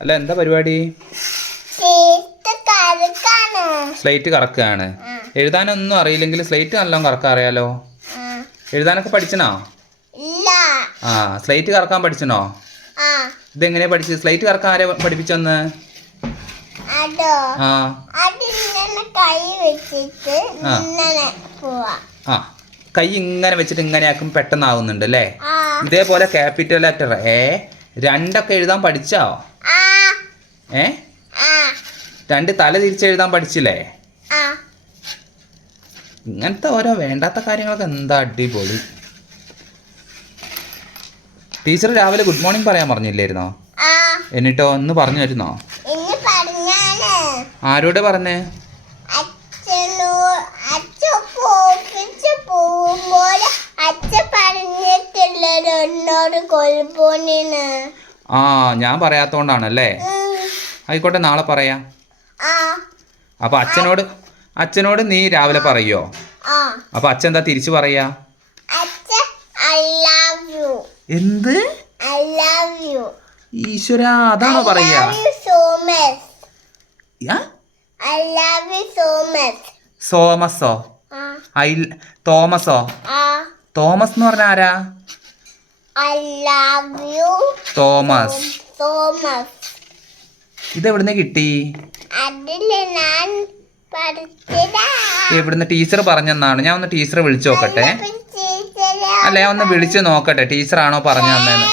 അല്ല എന്താ പരിപാടി? സ്ലേറ്റ് കറക്കുകയാണ്. എഴുതാനൊന്നും അറിയില്ലെങ്കിൽ സ്ലേറ്റ് നല്ലോണം കറക്കാൻ അറിയാലോ. എഴുതാനൊക്കെ പഠിച്ചനോ? ആ, സ്ലേറ്റ് കറക്കാൻ പഠിച്ചനോ? ഇതെങ്ങനെയാ പഠിച്ചത്? സ്ലേറ്റ് കറക്കാൻ ആരെ പഠിപ്പിച്ചെന്ന്? കൈ ഇങ്ങനെ വെച്ചിട്ട് ഇങ്ങനെ ആക്കും പെട്ടെന്നാവുന്നുണ്ട് അല്ലേ? ഇതേപോലെ ക്യാപിറ്റൽ ലെറ്റർ രണ്ടൊക്കെ എഴുതാൻ പഠിച്ചോ? രണ്ട് തല തിരിച്ചെഴുതാൻ പഠിച്ചില്ലേ? ഇങ്ങനത്തെ ഓരോ വേണ്ടാത്ത കാര്യങ്ങളൊക്കെ എന്താ അടിപൊളി. ടീച്ചർ രാവിലെ ഗുഡ് മോർണിംഗ് പറയാൻ പറഞ്ഞില്ലായിരുന്നോ? എന്നിട്ടോ ഇന്ന് പറഞ്ഞു വരുന്നോ? ആരോട് പറഞ്ഞേ? ആ, ഞാൻ പറയാത്തോണ്ടാണല്ലേ. ആയിക്കോട്ടെ, നാളെ പറയാം. അപ്പൊ അച്ഛനോട് നീ രാവിലെ പറയോ? അപ്പൊ അച്ഛൻ എന്താ തിരിച്ചു പറയാ? എന്ത്? ഈശ്വര, അതാണോ പറയാ? സോമസോ? തോമസോ? തോമസ് എന്ന് പറഞ്ഞ ആരാ? തോമസ്. ഇതെവിടുന്ന് കിട്ടി? എവിടുന്ന്? ടീച്ചർ പറഞ്ഞെന്നാണ്. ഞാൻ ഒന്ന് ടീച്ചറെ വിളിച്ചു നോക്കട്ടെ. അല്ല, ഞാൻ ഒന്ന് വിളിച്ചു നോക്കട്ടെ ടീച്ചറാണോ പറഞ്ഞു തന്നേന്ന്.